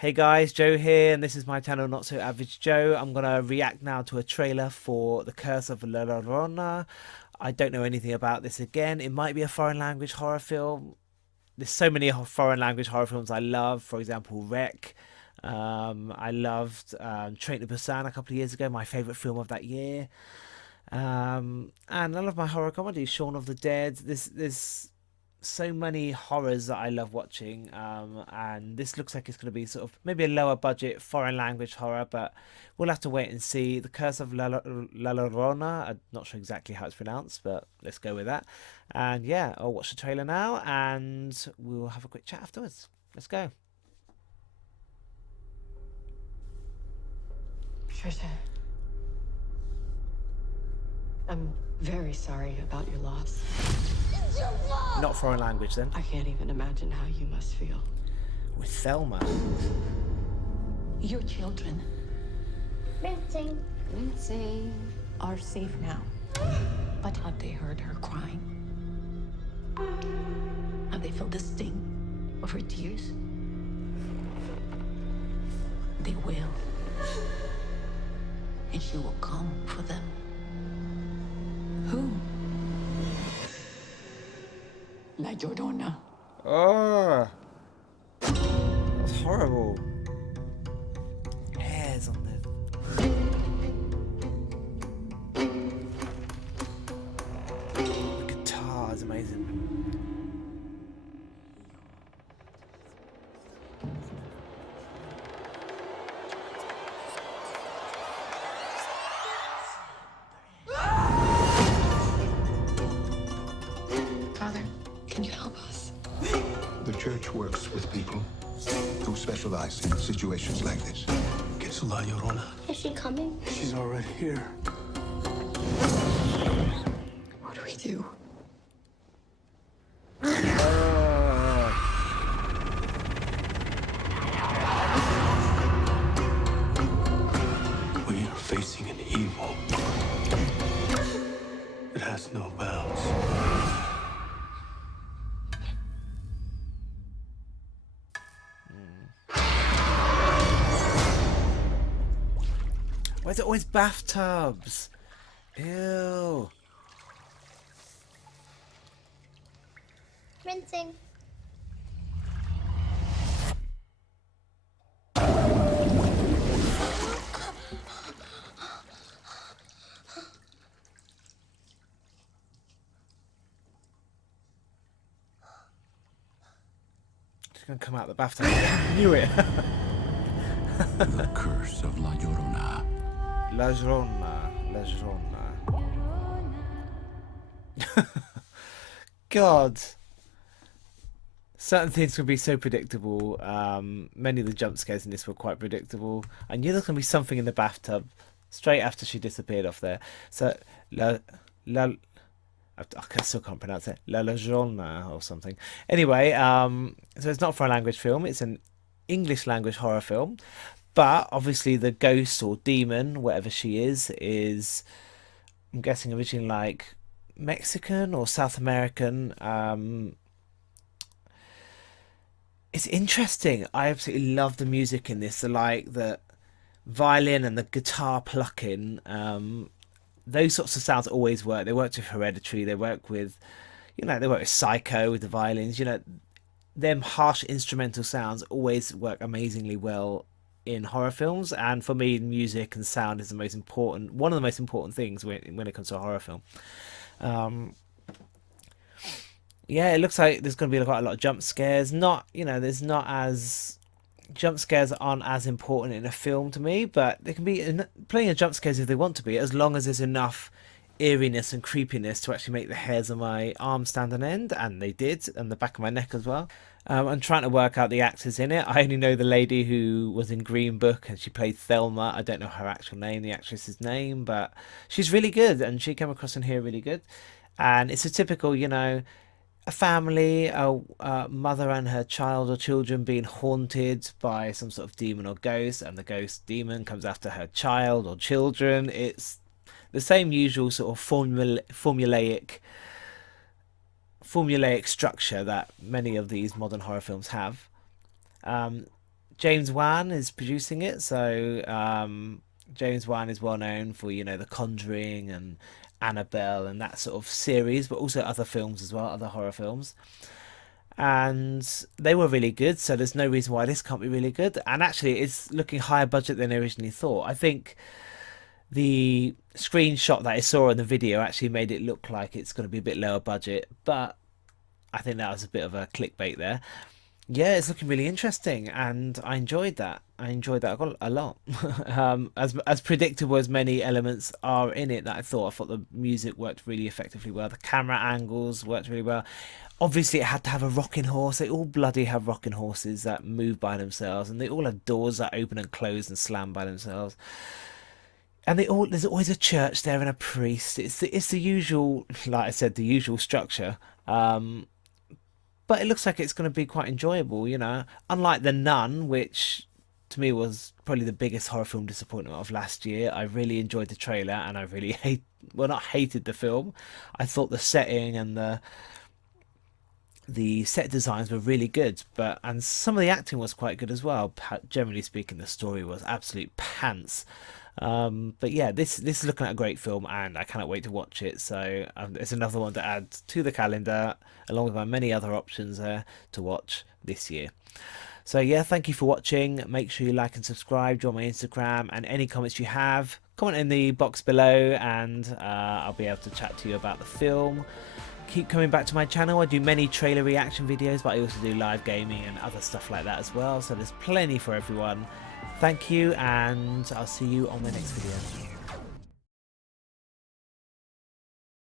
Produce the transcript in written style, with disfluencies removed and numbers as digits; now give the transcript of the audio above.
Hey guys, Joe here, and this is my channel, Not So Average Joe. I'm gonna react now to a trailer for The Curse of La Llorona. I don't know anything about this again. It might be a foreign language horror film. There's so many foreign language horror films I love. For example, Wreck. I loved Train to Busan a couple of years ago, my favorite film of that year. And I love my horror comedies, Shaun of the Dead. There's so many horrors that I love watching, and this looks like it's going to be sort of maybe a lower budget foreign language horror, but we'll have to wait and see. The Curse of La Llorona, I'm not sure exactly how it's pronounced, but let's go with that. And yeah, I'll watch the trailer now, and we'll have a quick chat afterwards. Let's go. Trisha, I'm very sorry about your loss. Not foreign language then. I can't even imagine how you must feel. With Thelma. Your children Rinsing. are safe now. But have they heard her crying? Have they felt the sting of her tears? They will. And she will come for them. Who? La Llorona. Oh, that's horrible. Hairs on the guitar is amazing. Father, can you help us? The church works with people who specialize in situations like this. It's La Llorona. Is she coming? She's already here. What do we do? We are facing an evil. It has no bounds. Why is it always bathtubs? Ew. Rinsing. She's gonna come out the bathtub. I knew it. The Curse of La Llorona. La Llorona. La Llorona. God. Certain things can be so predictable. Many of the jump scares in this were quite predictable. I knew there was going to be something in the bathtub straight after she disappeared off there. So, I still can't pronounce it. La Llorona or something. Anyway, so it's not for a language film. It's an English language horror film. But obviously the ghost or demon, whatever she is, I'm guessing originally like Mexican or South American. It's interesting. I absolutely love the music in this. The violin and the guitar plucking. Those sorts of sounds always work. They worked with Hereditary. They work with, they work with Psycho with the violins. Them harsh instrumental sounds always work amazingly well in horror films. And for me, music and sound is one of the most important things when it comes to a horror film. Yeah, it looks like there's going to be quite a lot of jump scares. There's not as jump scares aren't as important in a film to me, but they can be plenty of jump scares if they want to be, as long as there's enough eeriness and creepiness to actually make the hairs on my arm stand on end, and they did, and the back of my neck as well. I'm trying to work out the actors in it. I only know the lady who was in Green Book and she played Thelma. I don't know her actual name, the actress's name, but she's really good, and she came across in here really good. And it's a typical, a family, a mother and her child or children being haunted by some sort of demon or ghost, and the ghost demon comes after her child or children. It's the same usual sort of formulaic structure that many of these modern horror films have. James Wan is producing it, so James Wan is well known for, you know, The Conjuring and Annabelle and that sort of series, but also other films as well, other horror films. And they were really good, so there's no reason why this can't be really good. And actually, it's looking higher budget than I originally thought. I think the screenshot that I saw in the video actually made it look like it's going to be a bit lower budget, but I think that was a bit of a clickbait there. Yeah, it's looking really interesting, and I enjoyed that. I enjoyed that a lot. As predictable as many elements are in it, that I thought the music worked really effectively well. The camera angles worked really well. Obviously, it had to have a rocking horse. They all bloody have rocking horses that move by themselves, and they all have doors that open and close and slam by themselves. And there's always a church there and a priest. It's the usual, like I said, the usual structure. But it looks like it's going to be quite enjoyable, you know. Unlike The Nun, which to me was probably the biggest horror film disappointment of last year. I really enjoyed the trailer, and I really not hated the film. I thought the setting and the set designs were really good, and some of the acting was quite good as well. Generally speaking, the story was absolute pants. But yeah, this is looking at a great film, and I cannot wait to watch it. So it's another one to add to the calendar, along with my many other options to watch this year. So yeah, thank you for watching. Make sure you like and subscribe, join my Instagram, and any comments you have, comment in the box below, and I'll be able to chat to you about the film. Keep coming back to my channel. I do many trailer reaction videos, but I also do live gaming and other stuff like that as well. So there's plenty for everyone. Thank you, and I'll see you on the next video.